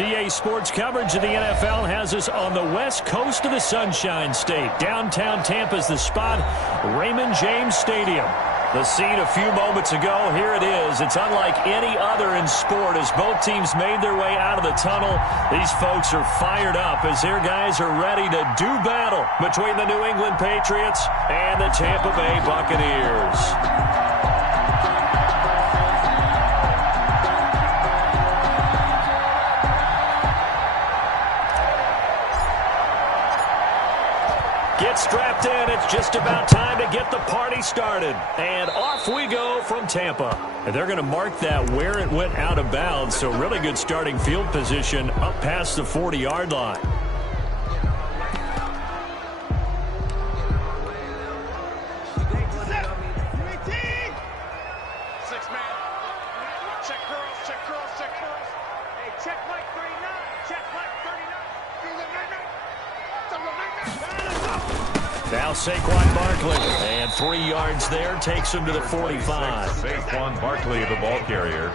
USDA Sports coverage of the NFL has us on the west coast of the Sunshine State. Downtown Tampa's the spot, Raymond James Stadium. The scene a few moments ago, here it is. It's unlike any other in sport as both teams made their way out of the tunnel. These folks are fired up as their guys are ready to do battle between the New England Patriots and the Tampa Bay Buccaneers. Get strapped in. It's just about time to get the party started. And off we go from Tampa. And they're going to mark that where it went out of bounds. So really good starting field position up past the 40-yard line. Now Saquon Barkley, and 3 yards there, takes him to the 45. Saquon Barkley, the ball carrier.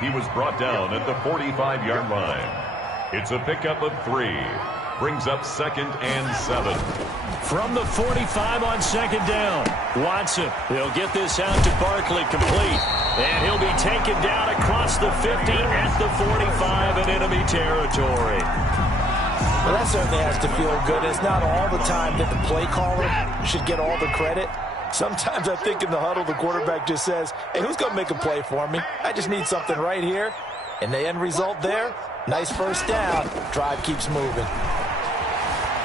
He was brought down at the 45-yard line. It's a pickup of 3. Brings up 2nd and 7. From the 45 on 2nd down, Watson, he'll get this out to Barkley, complete. And he'll be taken down across the 50 at the 45 in enemy territory. Well, that certainly has to feel good. It's not all the time that the play caller should get all the credit. Sometimes I think in the huddle, the quarterback just says, hey, who's going to make a play for me? I just need something right here. And the end result there, nice first down. Drive keeps moving.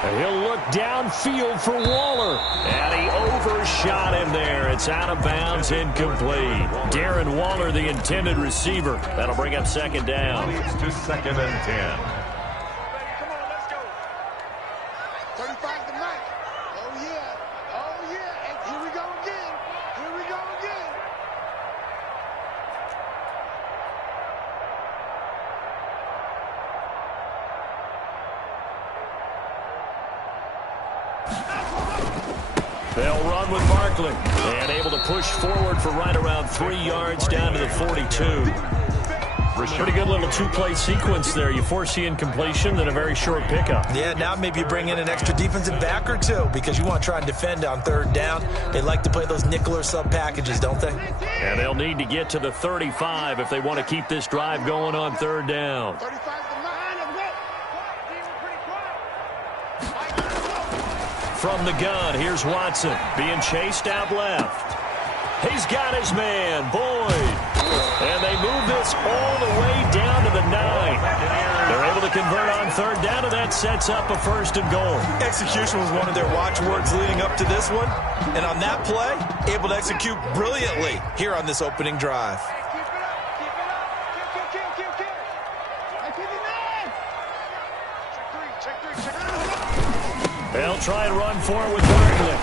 And he'll look downfield for Waller. And he overshot him there. It's out of bounds, incomplete. Darren Waller, the intended receiver. That'll bring up 2nd down. Leads to 2nd and 10. They'll run with Barkley, and able to push forward for right around 3 yards down to the 42. Pretty good little two-play sequence there. You force the incompletion, then a very short pickup. Yeah, now maybe you bring in an extra defensive back or two because you want to try and defend on 3rd down. They like to play those nickel or sub packages, don't they? And they'll need to get to the 35 if they want to keep this drive going on 3rd down. From the gun, here's Watson being chased out left. He's got his man, Boyd. And they move this all the way down to the 9. They're able to convert on 3rd down, and that sets up a 1st and goal. Execution was one of their watchwords leading up to this one. And on that play, able to execute brilliantly here on this opening drive. They'll try and run for it with Barkley.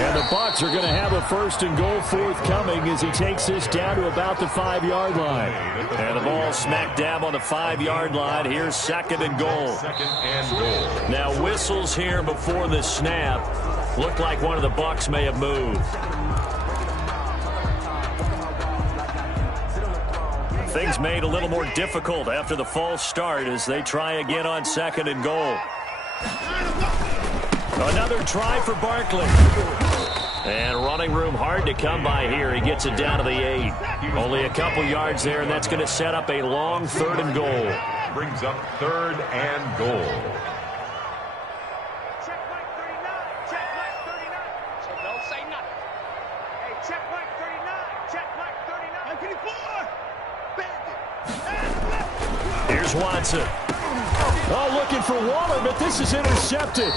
And the Bucs are going to have a 1st and goal forthcoming as he takes this down to about the 5-yard line. And the ball smack dab on the 5-yard line. Here's 2nd and goal. Now whistles here before the snap. Looked like one of the Bucs may have moved. Things made a little more difficult after the false start as they try again on 2nd and goal. Another try for Barkley. And running room hard to come by here. He gets it down to the 8. Only a couple yards there, and that's going to set up a long 3rd and goal. Brings up 3rd and goal. Check mark 39. Check mark 39. So don't say nothing. Hey, check mark 39. Check mark 39. Here's Watson. Oh, looking for Waller, but this is intercepted.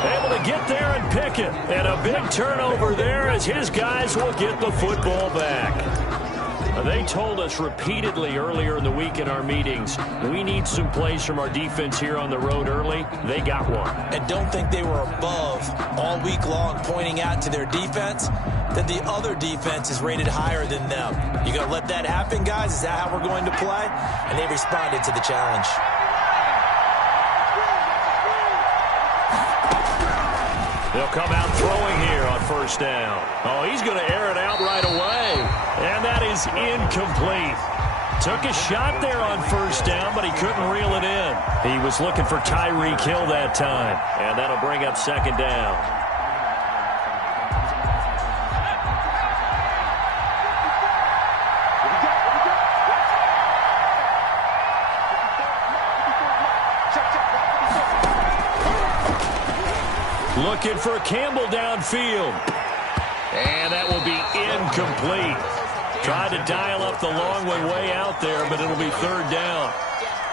Able to get there and pick it. And a big turnover there as his guys will get the football back. They told us repeatedly earlier in the week in our meetings, we need some plays from our defense here on the road early. They got one. And don't think they were above all week long pointing out to their defense that the other defense is rated higher than them. You going to let that happen, guys? Is that how we're going to play? And they responded to the challenge. They'll come out throwing here on 1st down. Oh, he's going to air it out right away. And that is incomplete. Took a shot there on first down, but he couldn't reel it in. He was looking for Tyreek Hill that time, and that'll bring up second down. Looking for Campbell downfield. And that will be incomplete. Tried to dial up the long way out there, but it'll be third down.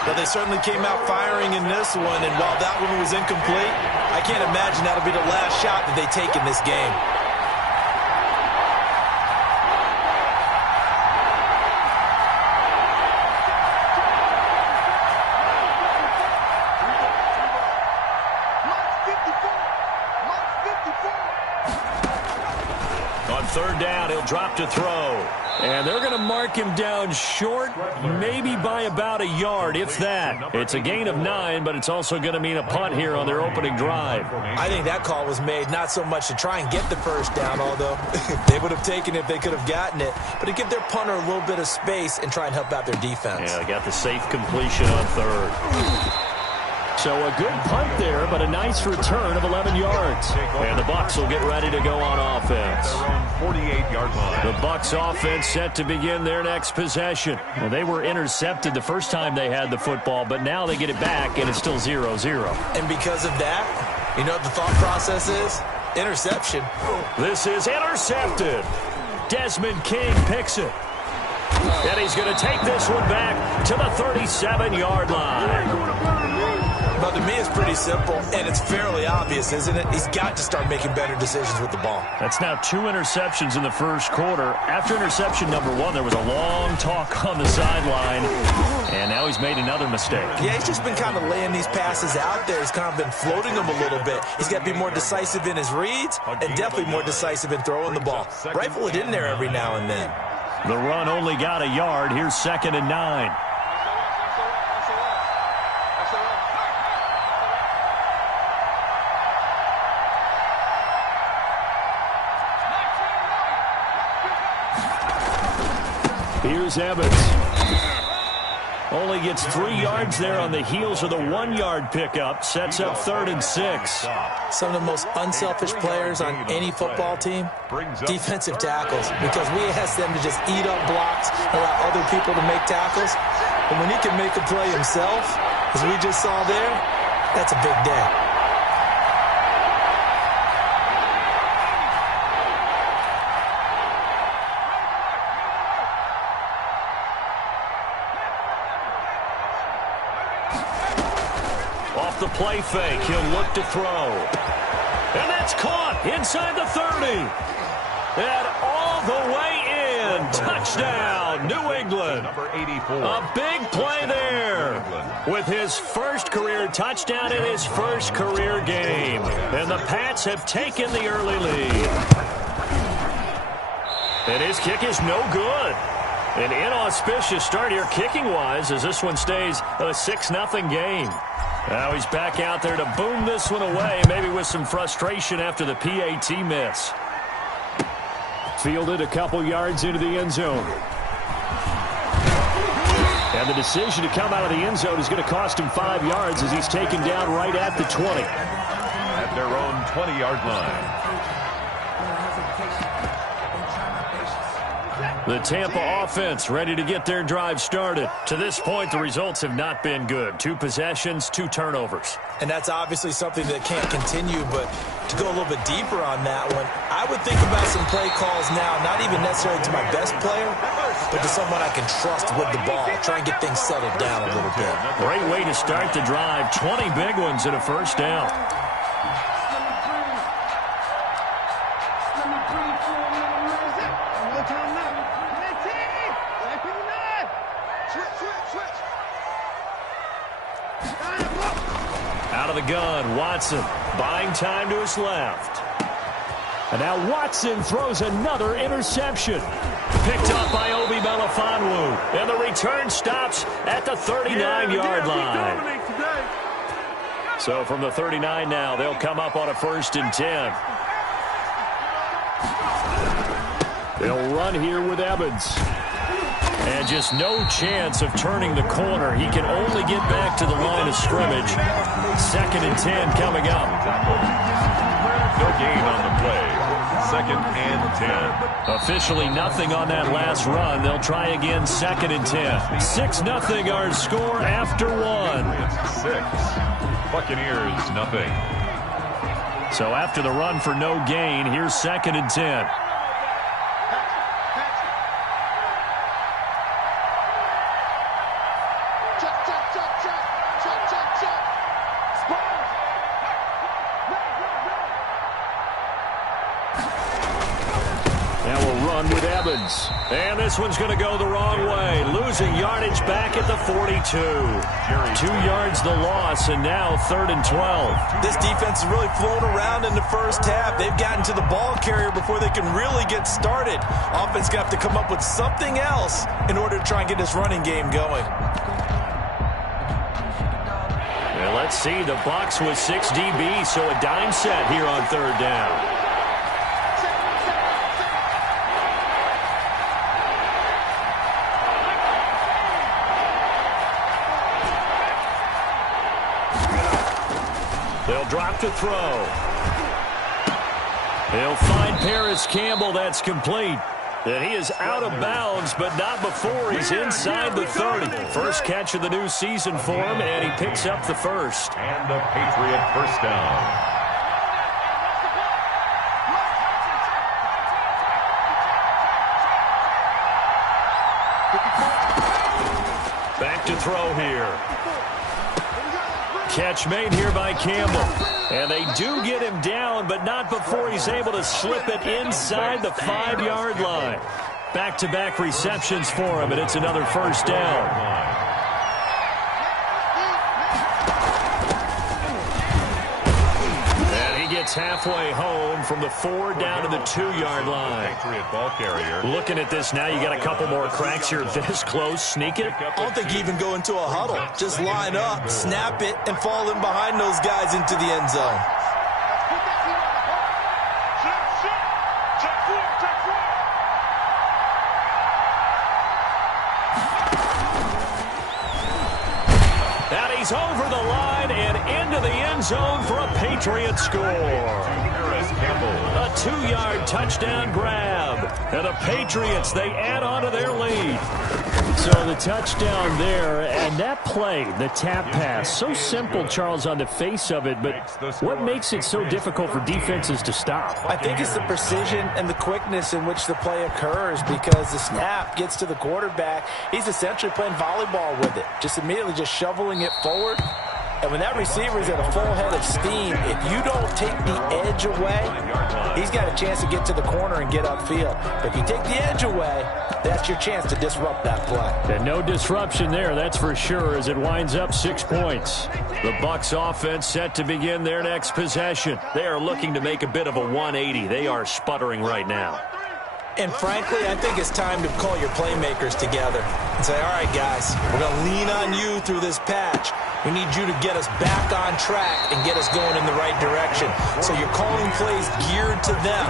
Well, they certainly came out firing in this one, and while that one was incomplete, I can't imagine that'll be the last shot that they take in this game. Third down, he'll drop to throw. And they're going to mark him down short, maybe by about a yard, if that. It's a gain of 9, but it's also going to mean a punt here on their opening drive. I think that call was made not so much to try and get the first down, although they would have taken it if they could have gotten it, but to give their punter a little bit of space and try and help out their defense. Yeah, they got the safe completion on third. So a good punt there, but a nice return of 11 yards. And the Bucs will get ready to go on offense. 48-yard line. The Bucs offense set to begin their next possession. Well, they were intercepted the first time they had the football, but now they get it back, and it's still 0-0. And because of that, you know what the thought process is? Interception. This is intercepted. Desmond King picks it. And he's going to take this one back to the 37-yard line. But to me, it's pretty simple, and it's fairly obvious, isn't it? He's got to start making better decisions with the ball. That's now 2 interceptions in the first quarter. After interception number 1, there was a long talk on the sideline, and now he's made another mistake. Yeah, he's just been kind of laying these passes out there. He's kind of been floating them a little bit. He's got to be more decisive in his reads and definitely more decisive in throwing the ball. Rifle it in there every now and then. The run only got a yard. Here's 2nd and 9. Here's Evans. Only gets 3 yards there on the heels of the 1-yard pickup. Sets up 3rd and 6. Some of the most unselfish players on any football team, defensive tackles, because we ask them to just eat up blocks, allow other people to make tackles. And when he can make a play himself, as we just saw there, that's a big day. The play fake. He'll look to throw. And that's caught inside the 30. And all the way in. Touchdown, New England. Number 84. A big play there. With his first career touchdown in his first career game. And the Pats have taken the early lead. And his kick is no good. An inauspicious start here kicking-wise as this one stays a 6-0 game. Now he's back out there to boom this one away, maybe with some frustration after the PAT miss. Fielded a couple yards into the end zone. And the decision to come out of the end zone is going to cost him 5 yards as he's taken down right at the 20. At their own 20-yard line. The Tampa offense ready to get their drive started. To this point, the results have not been good. 2 possessions, 2 turnovers. And that's obviously something that can't continue, but to go a little bit deeper on that one, I would think about some play calls now, not even necessarily to my best player, but to someone I can trust with the ball. Try and get things settled down a little bit. Great way to start the drive. 20 big ones and a first down. Out of the gun, Watson buying time to his left. And now Watson throws another interception. Picked up by Obi Melifonwu. And the return stops at the 39-yard line. So from the 39 now, they'll come up on a 1st and 10. They'll run here with Evans. And just no chance of turning the corner. He can only get back to the line of scrimmage. 2nd and 10 coming up. No gain on the play. 2nd and 10. Officially nothing on that last run. They'll try again 2nd and 10. 6-0 our score after 1. It's 6. Buccaneers, nothing. So after the run for no gain, here's 2nd and 10. And this one's going to go the wrong way. Losing yardage back at the 42. 2 yards the loss, and now 3rd and 12. This defense is really flown around in the first half. They've gotten to the ball carrier before they can really get started. Offense going to have to come up with something else in order to try and get this running game going. And let's see, the Bucs with 6 DB, so a dime set here on 3rd down. They'll drop to throw. He'll find Paris Campbell. That's complete. And he is out of bounds, but not before he's inside the 30. First catch of the new season for him, and he picks up the first. And the Patriot first down. Back to throw here. Catch made here by Campbell. And they do get him down, but not before he's able to slip it inside the 5-yard line. Back-to-back receptions for him, and it's another first down. Halfway home from the 4 down to the 2-yard line. Patriot ball carrier. Looking at this now, you got a couple more cracks here this close. Sneak it. I don't think you even go into a huddle. Just line up, snap it, and fall in behind those guys into the end zone. And he's over the line and into the end zone for a Patriot score. A 2-yard touchdown grab. And the Patriots, they add on to their lead. So the touchdown there, and that play, the tap pass, so simple, Charles, on the face of it, but what makes it so difficult for defenses to stop? I think it's the precision and the quickness in which the play occurs, because the snap gets to the quarterback. He's essentially playing volleyball with it, just immediately just shoveling it forward. And when that receiver's at a full head of steam, if you don't take the edge away, he's got a chance to get to the corner and get upfield. But if you take the edge away, that's your chance to disrupt that play. And no disruption there, that's for sure, as it winds up 6 points. The Bucs offense set to begin their next possession. They are looking to make a bit of a 180. They are sputtering right now. And frankly, I think it's time to call your playmakers together and say, all right, guys, we're going to lean on you through this patch. We need you to get us back on track and get us going in the right direction. So you're calling plays geared to them.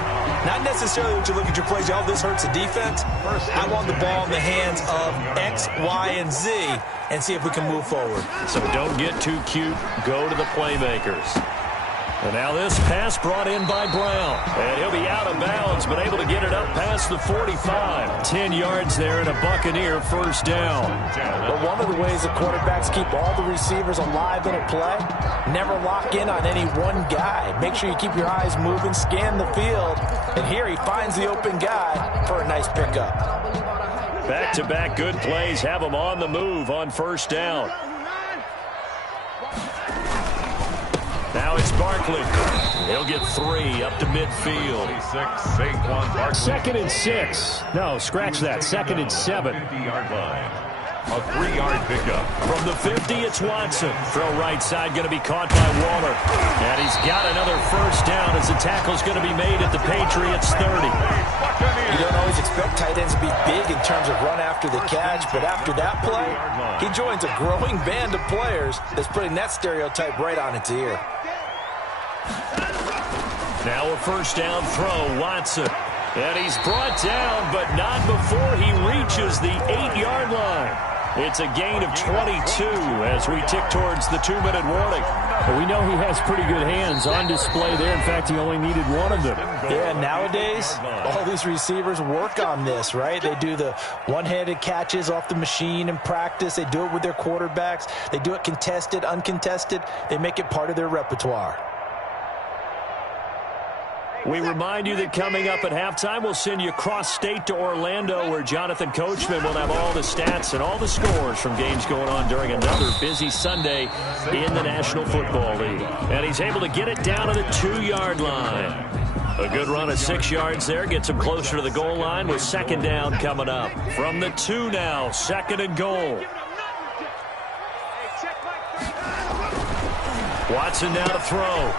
Not necessarily that you look at your plays, oh, this hurts the defense. I want the ball in the hands of X, Y, and Z and see if we can move forward. So don't get too cute. Go to the playmakers. And now this pass brought in by Brown. And he'll be out of bounds, but able to get it up past the 45. 10 yards there and a Buccaneer first down. But one of the ways the quarterbacks keep all the receivers alive in a play, never lock in on any one guy. Make sure you keep your eyes moving, scan the field. And here he finds the open guy for a nice pickup. Back-to-back good plays have him on the move on first down. Now it's Barkley. He'll get 3 up to midfield. 2nd and 6. No, scratch that. 2nd and 7. 50-yard line. A 3-yard pickup. From the 50, it's Watson. Throw right side, going to be caught by Waller. And he's got another first down as the tackle's going to be made at the Patriots 30. You don't always expect tight ends to be big in terms of run after the catch, but after that play, he joins a growing band of players that's putting that stereotype right on its ear. Now a first down throw, Watson. And he's brought down, but not before he reaches the 8-yard line. It's a gain of 22 as we tick towards the 2-minute warning. Well, we know he has pretty good hands on display there. In fact, he only needed one of them. Yeah, nowadays, all these receivers work on this, right? They do the one-handed catches off the machine in practice. They do it with their quarterbacks. They do it contested, uncontested. They make it part of their repertoire. We remind you that coming up at halftime, we'll send you cross-state to Orlando, where Jonathan Coachman will have all the stats and all the scores from games going on during another busy Sunday in the National Football League. And he's able to get it down to the 2-yard line. A good run of 6 yards there gets him closer to the goal line with second down coming up. From the 2 now, second and goal. Watson now to throw.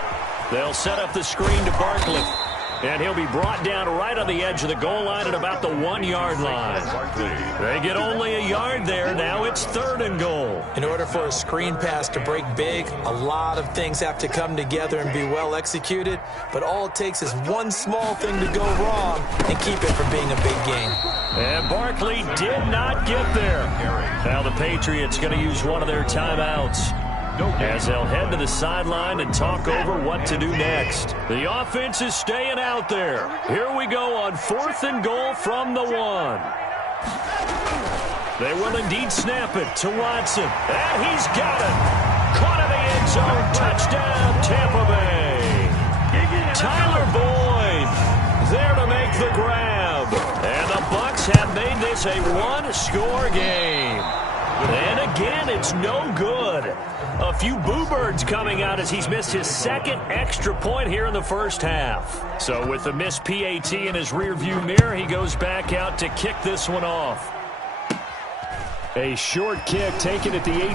They'll set up the screen to Barkley. And he'll be brought down right on the edge of the goal line at about the 1-yard line. They get only a yard there. Now it's third and goal. In order for a screen pass to break big, a lot of things have to come together and be well executed. But all it takes is one small thing to go wrong and keep it from being a big game. And Barkley did not get there. Now the Patriots going to use one of their timeouts, as they'll head to the sideline and talk over what to do next. The offense is staying out there. Here we go on fourth and goal from the 1. They will indeed snap it to Watson. And he's got it. Caught in the end zone. Touchdown, Tampa Bay. Tyler Boyd there to make the grab. And the Bucs have made this a one-score game. And again, it's no good. A few boo birds coming out as he's missed his second extra point here in the first half. So with the missed PAT in his rearview mirror, he goes back out to kick this one off. A short kick taken at the 18.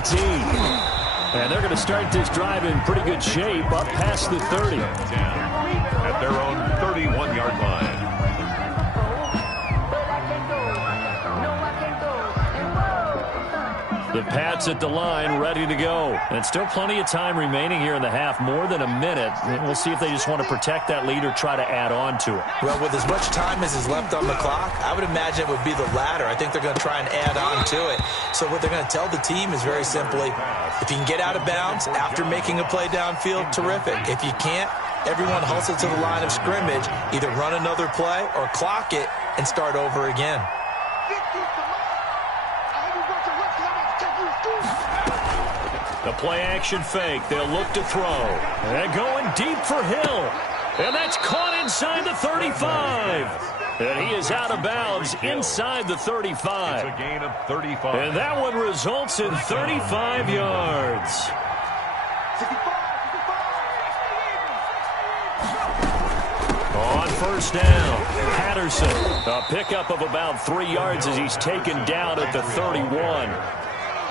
And they're going to start this drive in pretty good shape up past the 30. At their own 31-yard line. The Pats at the line, ready to go. And still plenty of time remaining here in the half, more than a minute. We'll see if they just want to protect that lead or try to add on to it. Well, with as much time as is left on the clock, I would imagine it would be the latter. I think they're going to try and add on to it. So what they're going to tell the team is very simply, if you can get out of bounds after making a play downfield, terrific. If you can't, everyone hustle to the line of scrimmage, either run another play or clock it and start over again. The play-action fake. They'll look to throw. And going deep for Hill. And that's caught inside the 35. And he is out of bounds inside the 35. It's a gain of 35. And that one results in 35 yards. On first down, Patterson. A pickup of about 3 yards as he's taken down at the 31.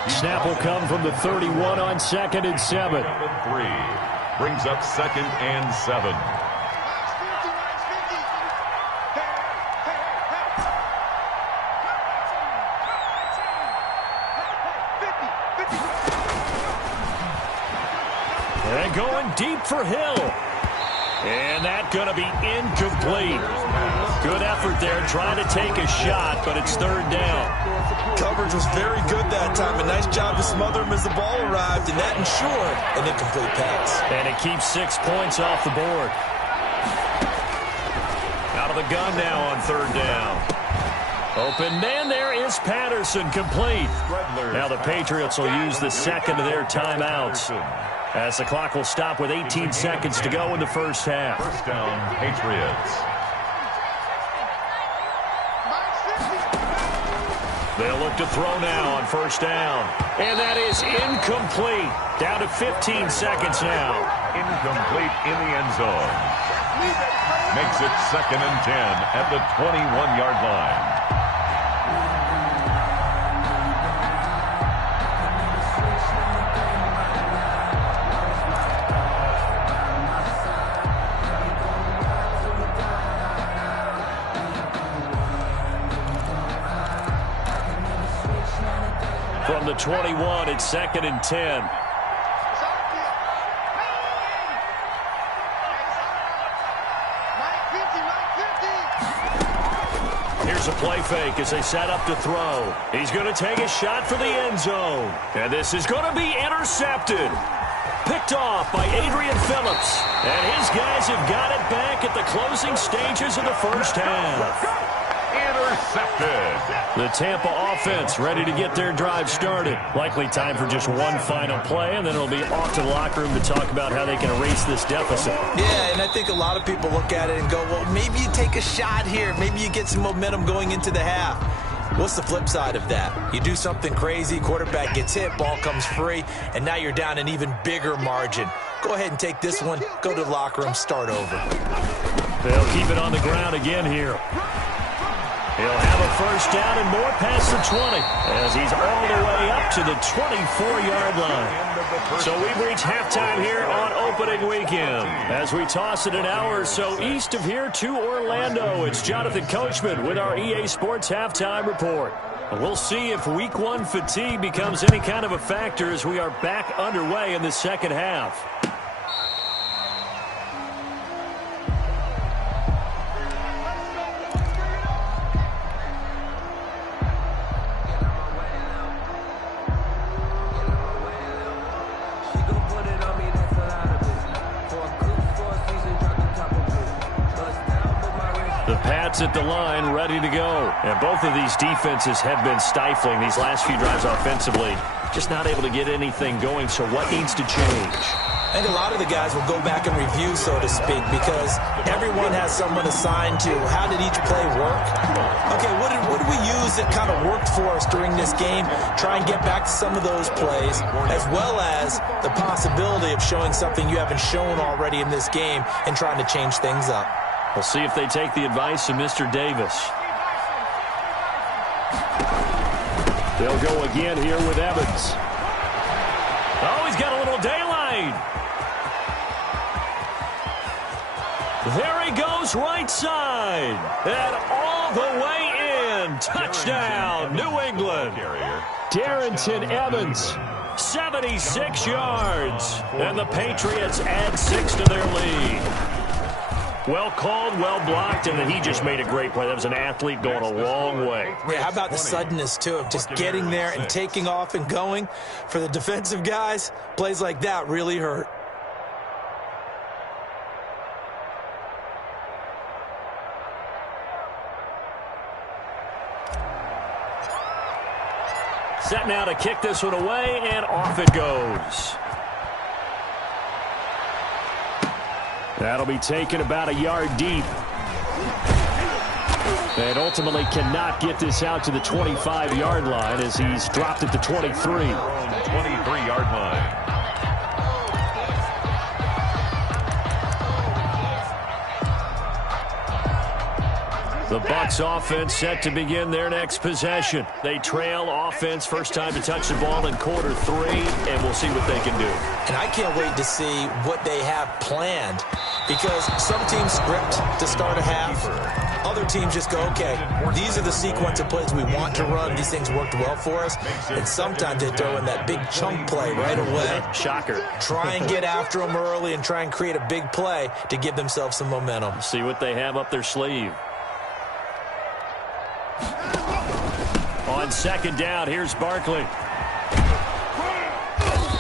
Snap will come from the 31 on 2nd and 7. 3 brings up 2nd and 7. And going deep for Hill. And that's going to be incomplete. Good effort there trying to take a shot, but it's third down. Coverage was very good that time. A nice job to smother him as the ball arrived, and that ensured an incomplete pass. And it keeps 6 points off the board. Out of the gun now on third down. Open man there is Patterson, complete. Now the Patriots will use the second of their timeouts, as the clock will stop with 18 seconds to go in the first half. First down, Patriots. They'll look to throw now on first down. And that is incomplete. Down to 15 seconds now. Incomplete in the end zone. Makes it 2nd and 10 at the 21-yard line. From the 21, it's 2nd and 10. Here's a play fake as they set up to throw. He's going to take a shot for the end zone. And this is going to be intercepted. Picked off by Adrian Phillips. And his guys have got it back at the closing stages of the first half. Intercepted. The Tampa offense ready to get their drive started. Likely time for just one final play, and then it'll be off to the locker room to talk about how they can erase this deficit. Yeah, and I think a lot of people look at it and go, well, maybe you take a shot here. Maybe you get some momentum going into the half. What's the flip side of that? You do something crazy, quarterback gets hit, ball comes free, and now you're down an even bigger margin. Go ahead and take this one, go to the locker room, start over. They'll keep it on the ground again here. He'll have a first down and more past the 20 as he's all the way up to the 24-yard line. So we've reached halftime here on opening weekend. As we toss it an hour or so east of here to Orlando, it's Jonathan Coachman with our EA Sports Halftime Report. We'll see if Week 1 fatigue becomes any kind of a factor as we are back underway in the second half. At the line, ready to go. And both of these defenses have been stifling these last few drives offensively. Just not able to get anything going, so what needs to change? I think a lot of the guys will go back and review, so to speak, because everyone has someone assigned to how did each play work. Okay, what did we use that kind of worked for us during this game? Try and get back to some of those plays, as well as the possibility of showing something you haven't shown already in this game and trying to change things up. We'll see if they take the advice of Mr. Davis. They'll go again here with Evans. Oh, he's got a little daylight. There he goes, right side. And all the way in. Touchdown, New England. Darrington Evans, 76 yards. And the Patriots add 6 to their lead. Well called, well blocked, and then he just made a great play. That was an athlete going a long way. Yeah, how about the suddenness, too, of just getting there and taking off and going? For the defensive guys, plays like that really hurt. Set now to kick this one away, and off it goes. That'll be taken about a yard deep. And ultimately cannot get this out to the 25-yard line as he's dropped at the 23. 23-yard line. The Bucs offense set to begin their next possession. They trail offense, first time to touch the ball in quarter 3, and we'll see what they can do. And I can't wait to see what they have planned, because some teams script to start a half. Other teams just go, okay, these are the sequence of plays we want to run. These things worked well for us. And sometimes they throw in that big chunk play right away. Shocker. Try and get after them early and try and create a big play to give themselves some momentum. See what they have up their sleeve. On second down, here's Barkley.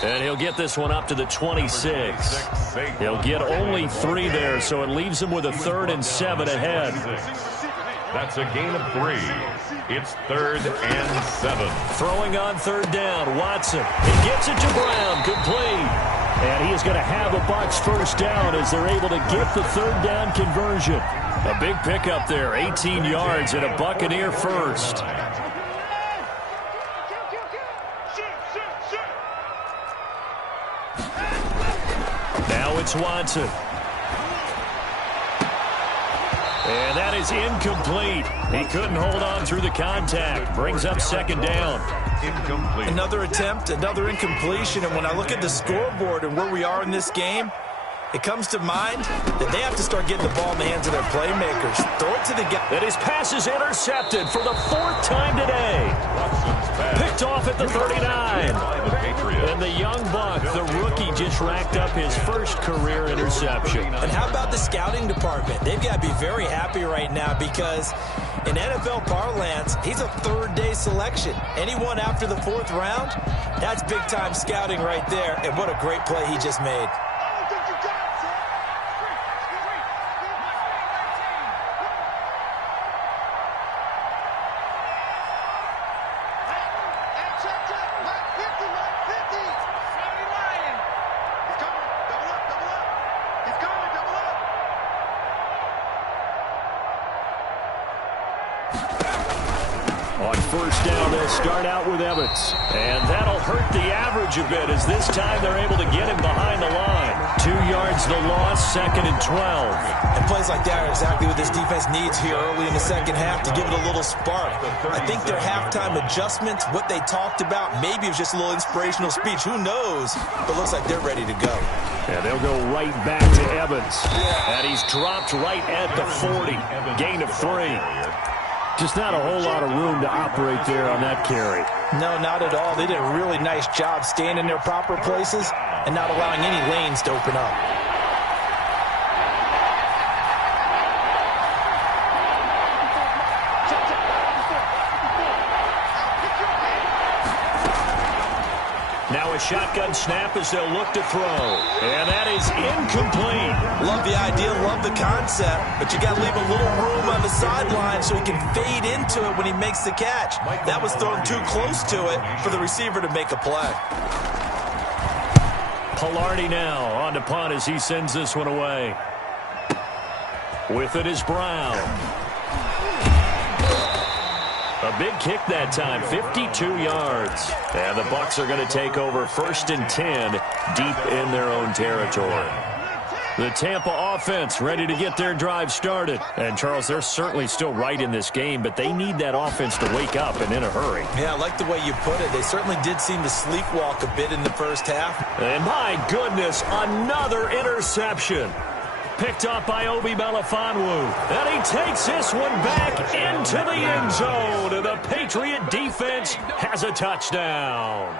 And he'll get this one up to the 26. He'll get only 3 there, so it leaves him with a 3rd and 7 ahead. That's a gain of 3. It's 3rd and 7. Throwing on 3rd down, Watson. He gets it to Brown, complete. And he is going to have a Bucs first down as they're able to get the 3rd down conversion. A big pickup there, 18 yards and a Buccaneer first. Now it's Watson. And that is incomplete. He couldn't hold on through the contact. Brings up second down. Incomplete. Another attempt, another incompletion. And when I look at the scoreboard and where we are in this game, it comes to mind that they have to start getting the ball in the hands of their playmakers. Throw it to the guy. And his pass is intercepted for the 4th time today. Picked off at the 39. And the young buck, the rookie, just racked up his first career interception. And how about the scouting department? They've got to be very happy right now because in NFL parlance, he's a third-day selection. Anyone after the 4th round, that's big-time scouting right there. And what a great play he just made. On first down, they'll start out with Evans. And that'll hurt the average a bit as this time they're able to get him behind the line. 2 yards the loss, 2nd and 12. And plays like that are exactly what this defense needs here early in the second half to give it a little spark. I think their halftime adjustments, what they talked about, maybe it was just a little inspirational speech. Who knows? But looks like they're ready to go. And they'll go right back to Evans. And he's dropped right at the 40. Gain of 3. Just not a whole lot of room to operate there on that carry. No, not at all. They did a really nice job staying in their proper places and not allowing any lanes to open up. Now a shotgun snap as they'll look to throw. And that is incomplete. Love the idea, love the concept, but you got to leave a little room on the sideline so he can fade into it when he makes the catch. That was thrown too close to it for the receiver to make a play. Pilardi now on to punt as he sends this one away. With it is Brown. A big kick that time, 52 yards. And the Bucs are going to take over 1st and 10 deep in their own territory. The Tampa offense ready to get their drive started. And, Charles, they're certainly still right in this game, but they need that offense to wake up and in a hurry. Yeah, I like the way you put it. They certainly did seem to sleepwalk a bit in the first half. And, my goodness, another interception. Picked up by Obi Melifonwu. And he takes this one back into the end zone. And the Patriot defense has a touchdown.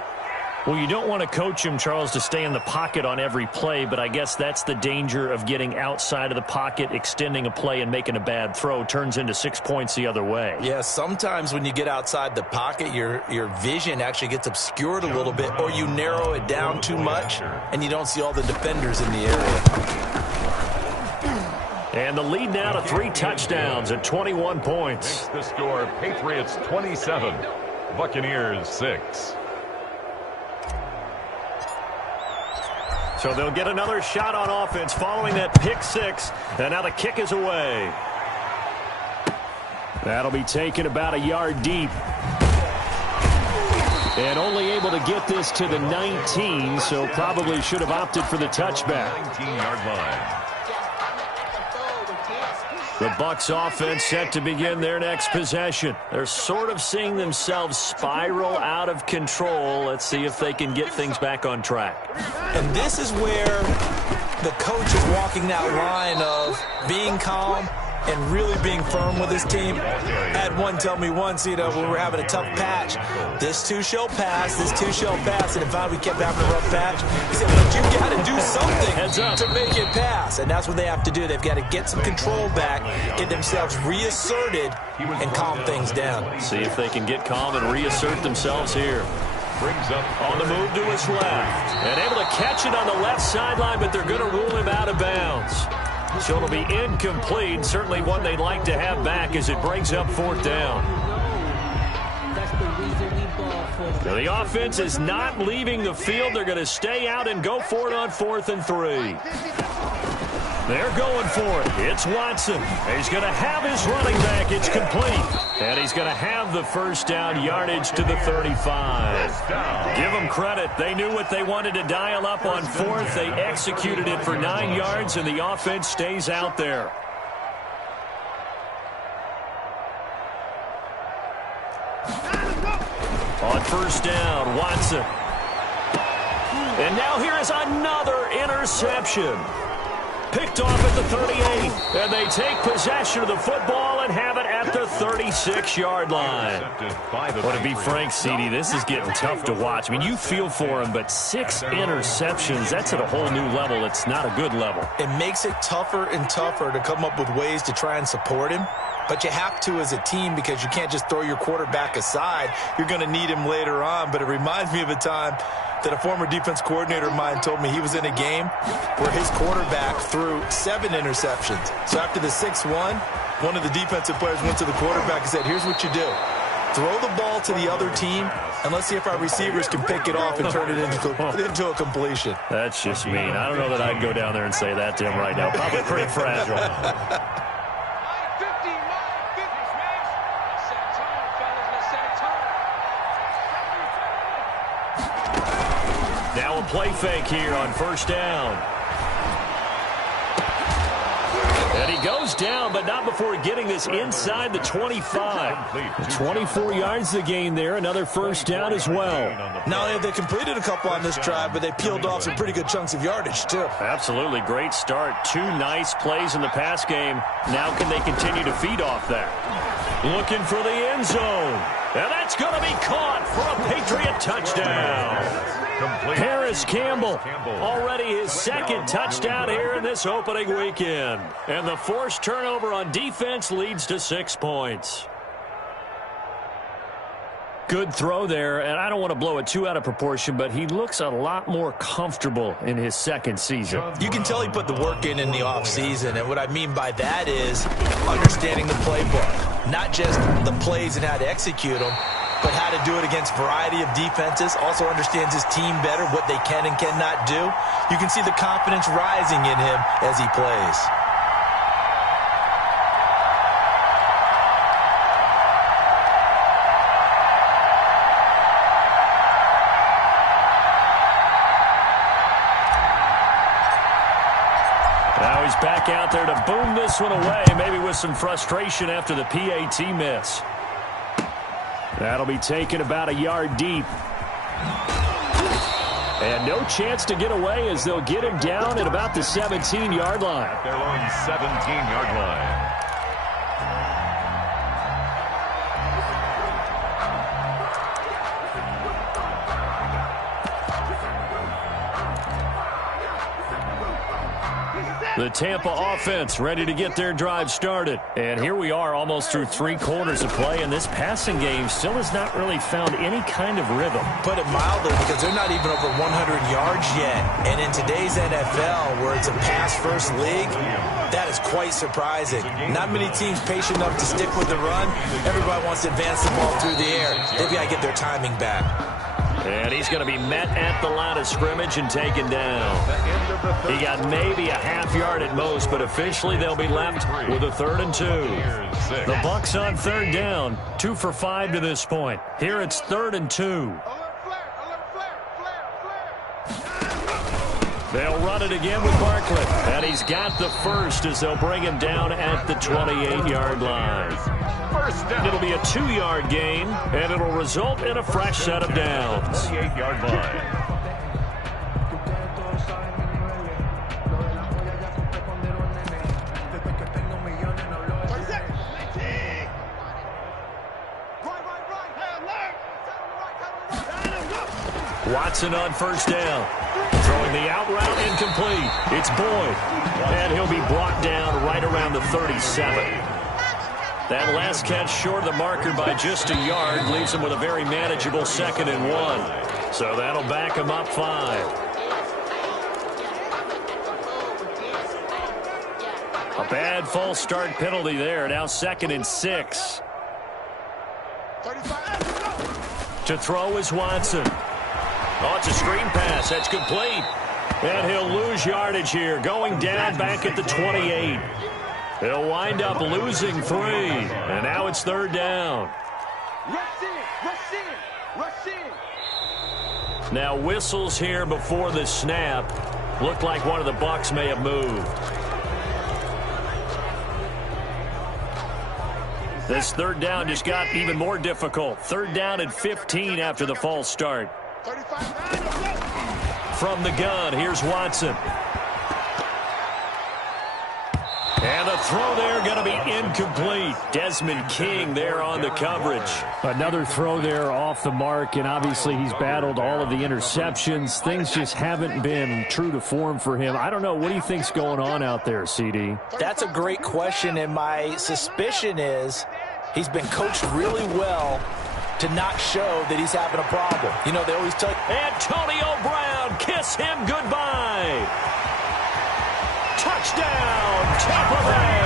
Well, you don't want to coach him, Charles, to stay in the pocket on every play, but I guess that's the danger of getting outside of the pocket, extending a play, and making a bad throw. Turns into 6 points the other way. Yeah, sometimes when you get outside the pocket, your vision actually gets obscured a little bit, or you narrow it down too much, and you don't see all the defenders in the area. And the lead now to 3 touchdowns at 21 points. The score, Patriots 27, Buccaneers 6. So they'll get another shot on offense following that pick 6. And now the kick is away. That'll be taken about a yard deep. And only able to get this to the 19, so probably should have opted for the touchback. 19-yard line. The Bucs offense set to begin their next possession. They're sort of seeing themselves spiral out of control. Let's see if they can get things back on track. And this is where the coach is walking that line of being calm and really being firm with his team. I had one tell me once, when we were having a tough patch, this too shall pass, this too shall pass. And if we kept having a rough patch, he said, but you got to do something to make it pass. And that's what they have to do. They've got to get some control back, get themselves reasserted, and calm things down. See if they can get calm and reassert themselves here. Brings up on the move to his left. And able to catch it on the left sideline, but they're going to rule him out of bounds. So it'll be incomplete. Certainly one they'd like to have back as it brings up 4th down. Now the offense is not leaving the field. They're going to stay out and go for it on 4th and 3. They're going for it. It's Watson. He's going to have his running back. It's complete. And he's going to have the first down, yardage to the 35. Give them credit. They knew what they wanted to dial up on 4th. They executed it for 9 yards, and the offense stays out there. On first down, Watson. And now here is another interception. Picked off at the 38. And they take possession of the football and have it at the 36-yard line. Well, to be frank, CD, this is getting tough to watch. I mean, you feel for him, but 6 interceptions, that's at a whole new level. It's not a good level. It makes it tougher and tougher to come up with ways to try and support him. But you have to as a team because you can't just throw your quarterback aside. You're going to need him later on. But it reminds me of a time that a former defense coordinator of mine told me he was in a game where his quarterback threw 7 interceptions. So after the 6-1, one of the defensive players went to the quarterback and said, here's what you do. Throw the ball to the other team, and let's see if our receivers can pick it off and turn it into a completion. That's just mean. I don't know that I'd go down there and say that to him right now. Probably pretty fragile. Now a play fake here on first down. And he goes down, but not before getting this inside the 25. 24 yards the gain there. Another first down as well. Now they completed a couple on this drive, but they peeled off some pretty good chunks of yardage, too. Absolutely. Great start. 2 nice plays in the pass game. Now can they continue to feed off that? Looking for the end zone. And that's going to be caught for a Patriot touchdown. Paris Campbell, already his 2nd touchdown here in this opening weekend. And the forced turnover on defense leads to 6 points. Good throw there, and I don't want to blow it too out of proportion, but he looks a lot more comfortable in his 2nd season. You can tell he put the work in the offseason, and what I mean by that is understanding the playbook. Not just the plays and how to execute them, but how to do it against a variety of defenses. Also understands his team better, what they can and cannot do. You can see the confidence rising in him as he plays. Now he's back out there to boom this one away, maybe with some frustration after the PAT miss. That'll be taken about a yard deep. And no chance to get away as they'll get him down at about the 17-yard line. At their own 17-yard line. The Tampa offense ready to get their drive started. And here we are almost through 3 quarters of play, and this passing game still has not really found any kind of rhythm. Put it mildly, because they're not even over 100 yards yet. And in today's NFL, where it's a pass-first league, that is quite surprising. Not many teams patient enough to stick with the run. Everybody wants to advance the ball through the air. They've got to get their timing back. And he's going to be met at the line of scrimmage and taken down. He got maybe a half yard at most, but officially they'll be left with a 3rd and 2. The Bucs on 3rd down, 2 for 5 to this point. Here it's 3rd and 2. They'll run it again with Barkley. And he's got the first as they'll bring him down at the 28-yard line. It'll be a 2-yard gain, and it'll result in a fresh set of downs. 28-yard line. Watson on first down. Throwing the out route incomplete. It's Boyd. And he'll be brought down right around the 37. That last catch short of the marker by just a yard leaves him with a very manageable 2nd and 1. So that'll back him up 5. A bad false start penalty there. Now 2nd and 6. To throw is Watson. Oh, it's a screen pass. That's complete. And he'll lose yardage here. Going down back at the 28. He'll wind up losing 3. And now it's 3rd down. Now whistles here before the snap. Looked like one of the Bucs may have moved. This 3rd down just got even more difficult. 3rd down and 15 after the false start. From the gun, here's Watson. And the throw there going to be incomplete. Desmond King there on the coverage. Another throw there off the mark, and obviously he's battled all of the interceptions. Things just haven't been true to form for him. I don't know. What do you think's going on out there, CD? That's a great question, and my suspicion is he's been coached really well to not show that he's having a problem. You know, they always tell you. Antonio Brown, kiss him goodbye. Touchdown, Tampa Bay.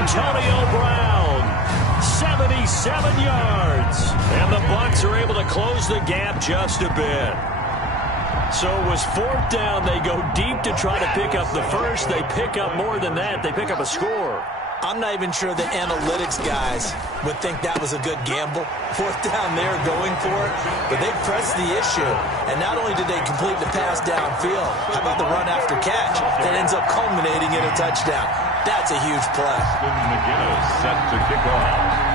Antonio Brown, 77 yards. And the Bucs are able to close the gap just a bit. So it was 4th down. They go deep to try to pick up the first. They pick up more than that. They pick up a score. I'm not even sure the analytics guys would think that was a good gamble. 4th down there going for it, but they pressed the issue. And not only did they complete the pass downfield, how about the run after catch that ends up culminating in a touchdown? That's a huge play. McGinnis set to kick off.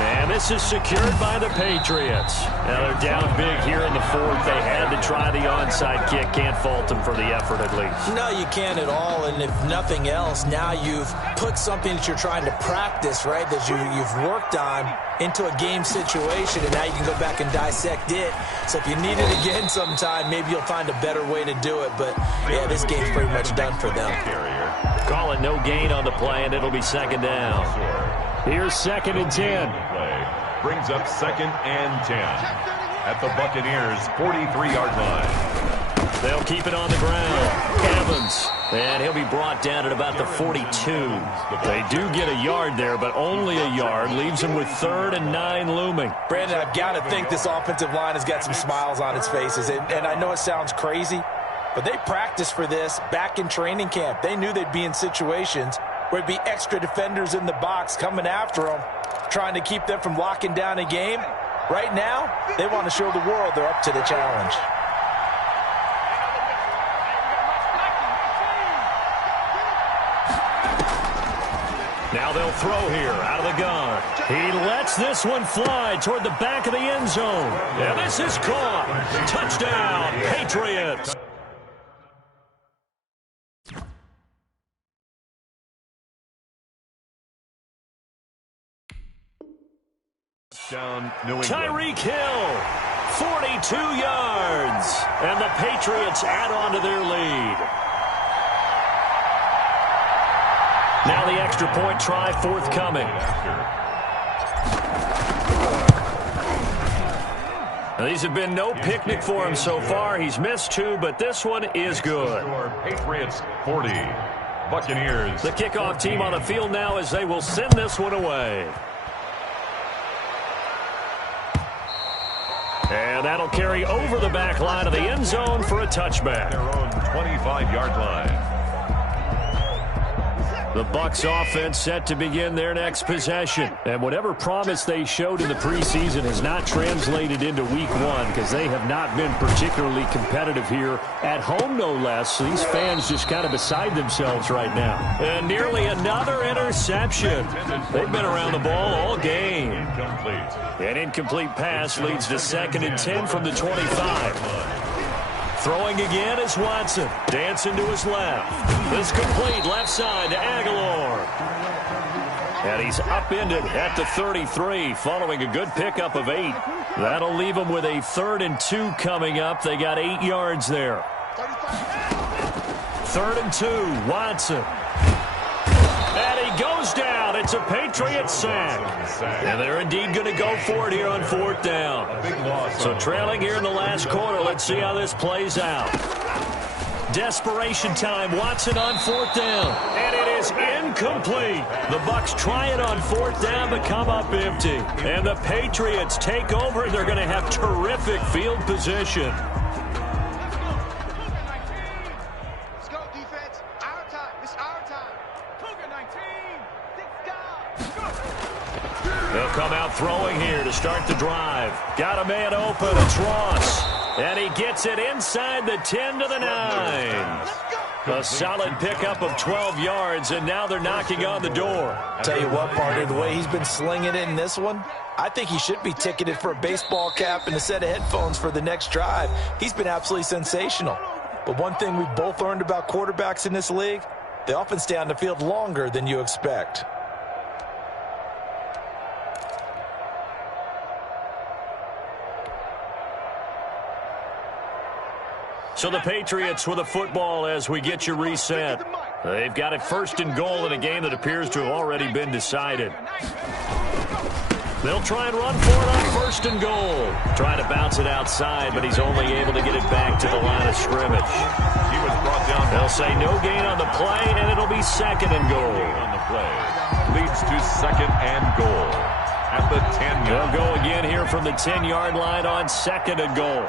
And this is secured by the Patriots. Now they're down big here in the 4th. They had to try the onside kick. Can't fault them for the effort at least. No, you can't at all. And if nothing else, now you've put something that you're trying to practice, right, that you've worked on into a game situation, and now you can go back and dissect it. So if you need it again sometime, maybe you'll find a better way to do it. But, yeah, this game's pretty much done for them. Call it no gain on the play, and it'll be 2nd down. Here's 2nd and 10. Brings up 2nd and 10 at the Buccaneers' 43-yard line. They'll keep it on the ground. Evans. And he'll be brought down at about the 42. They do get a yard there, but only a yard. Leaves them with 3rd and 9 looming. Brandon, I've got to think this offensive line has got some smiles on its faces. And I know it sounds crazy, but they practiced for this back in training camp. They knew they'd be in situations where there'd be extra defenders in the box coming after them, trying to keep them from locking down a game. Right now, they want to show the world they're up to the challenge. Now they'll throw here out of the gun. He lets this one fly toward the back of the end zone. And this is caught. Touchdown, Patriots. Down New England. Tyreek Hill, 42 yards. And the Patriots add on to their lead. Now the extra point try forthcoming. Now these have been no picnic for him so far. He's missed 2, but this one is good. Patriots 40. Buccaneers. The kickoff team on the field now as they will send this one away. And that'll carry over the back line of the end zone for a touchback. Their own 25-yard line. The Bucs offense set to begin their next possession. And whatever promise they showed in the preseason has not translated into week 1 because they have not been particularly competitive here at home, no less. So these fans just kind of beside themselves right now. And nearly another interception. They've been around the ball all game. An incomplete pass leads to 2nd and 10 from the 25. Throwing again is Watson. Dancing to his left. This complete left side to Aguilar. And he's upended at the 33 following a good pickup of 8. That'll leave him with a 3rd and 2 coming up. They got 8 yards there. 3rd and 2, Watson. And he goes down. It's a Patriots sack. And they're indeed going to go for it here on 4th down. So trailing here in the last quarter. Let's see how this plays out. Desperation time. Watson on 4th down. And it is incomplete. The Bucs try it on 4th down but come up empty. And the Patriots take over. They're going to have terrific field position. They'll come out throwing here to start the drive. Got a man open. It's Ross. And he gets it inside the 10 to the 9. A solid pickup of 12 yards, and now they're knocking on the door. Tell you what, partner, the way he's been slinging it in this one, I think he should be ticketed for a baseball cap and a set of headphones for the next drive. He's been absolutely sensational. But one thing we've both learned about quarterbacks in this league, they often stay on the field longer than you expect. So the Patriots with a football as we get you reset. They've got it 1st and goal in a game that appears to have already been decided. They'll try and run for it on 1st and goal. Trying to bounce it outside, but he's only able to get it back to the line of scrimmage. He was brought down. They'll say no gain on the play, and it'll be 2nd and goal. On the play. Leads to 2nd and goal at the 10-yard. They'll go again here from the 10-yard line on 2nd and goal.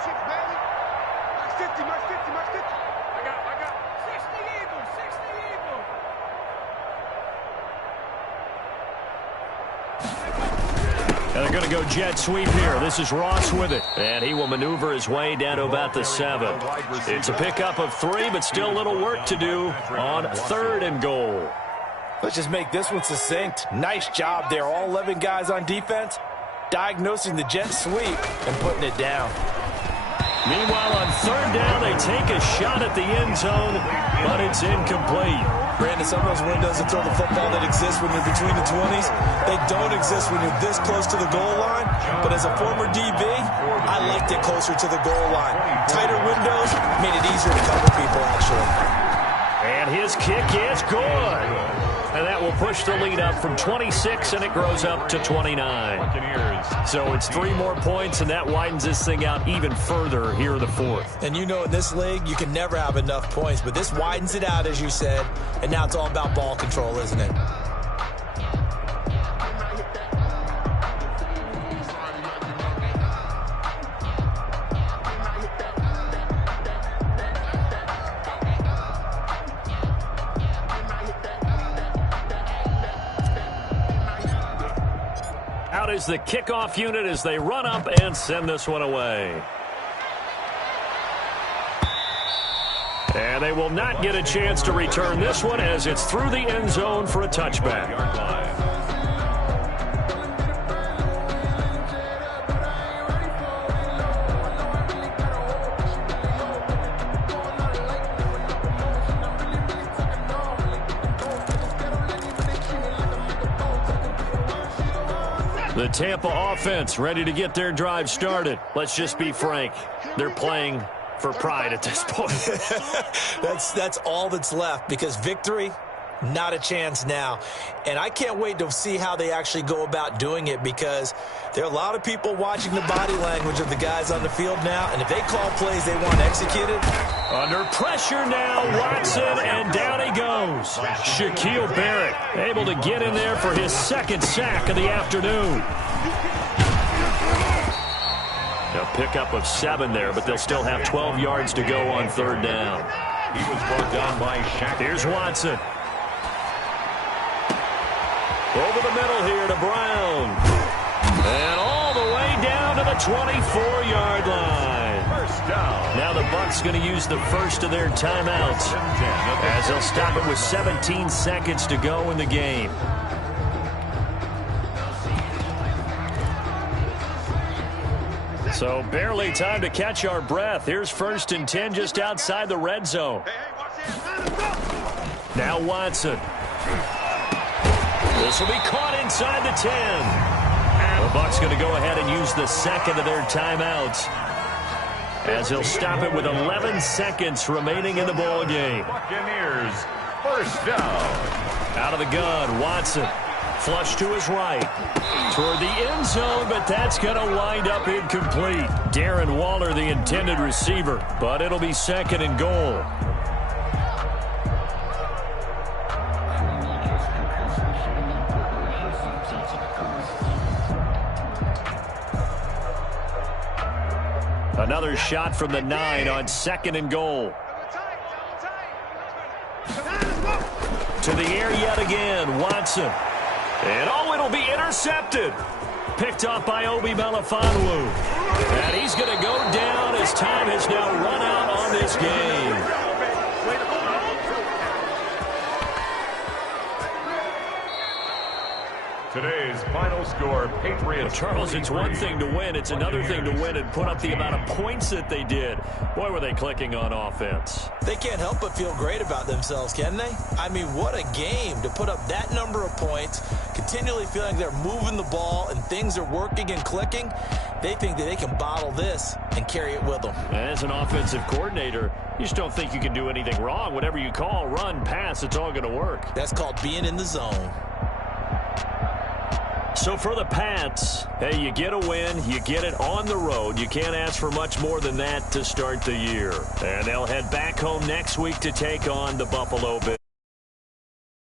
And they're going to go jet sweep here. This is Ross with it. And he will maneuver his way down to about the 7. It's a pickup of 3, but still a little work to do on 3rd and goal. Let's just make this one succinct. Nice job there. All 11 guys on defense diagnosing the jet sweep and putting it down. Meanwhile, on 3rd down, they take a shot at the end zone, but it's incomplete. Brandon, some of those windows that throw the football that exist when you're between the 20s, they don't exist when you're this close to the goal line. But as a former DB, I liked it closer to the goal line. Tighter windows made it easier to cover people, actually. And his kick is good. And that will push the lead up from 26, and it grows up to 29. So it's 3 more points, and that widens this thing out even further here in the 4th. And you know in this league, you can never have enough points, but this widens it out, as you said, and now it's all about ball control, isn't it? Out is the kickoff unit as they run up and send this one away. And they will not get a chance to return this one as it's through the end zone for a touchback. The Tampa offense ready to get their drive started. Let's just be frank. They're playing for pride at this point. That's all that's left, because victory, not a chance now. And I can't wait to see how they actually go about doing it, because there are a lot of people watching the body language of the guys on the field now, and if they call plays they want executed. Under pressure now, Watson, and down he goes. Shaquille Barrett able to get in there for his 2nd sack of the afternoon. A pickup of 7 there, but they'll still have 12 yards to go on 3rd down. He was brought down by Shaq. Here's Watson. Over the middle here to Brown. And all the way down to the 24-yard line. First down. Now the Bucs going to use the first of their timeouts as they'll stop it with 17 seconds to go in the game. So barely time to catch our breath. Here's 1st and 10 just outside the red zone. Now Watson. This will be caught inside the 10. The Bucs going to go ahead and use the 2nd of their timeouts as he'll stop it with 11 seconds remaining in the ball game. Buccaneers, first down. Out of the gun, Watson. Flush to his right. Toward the end zone, but that's going to wind up incomplete. Darren Waller, the intended receiver, but it'll be 2nd and goal. Another shot from the 9 on 2nd and goal. To the air yet again, Watson. And it'll be intercepted. Picked off by Obi Melifonwu. And he's going to go down as time has now run out on this game. Today's final score, Patriots. Charles, it's one thing to win. It's another thing to win and put up the amount of points that they did. Boy, were they clicking on offense. They can't help but feel great about themselves, can they? I mean, what a game to put up that number of points, continually feeling they're moving the ball and things are working and clicking. They think that they can bottle this and carry it with them. As an offensive coordinator, you just don't think you can do anything wrong. Whatever you call, run, pass, it's all going to work. That's called being in the zone. So for the Pats, hey, you get a win, you get it on the road. You can't ask for much more than that to start the year. And they'll head back home next week to take on the Buffalo Bills.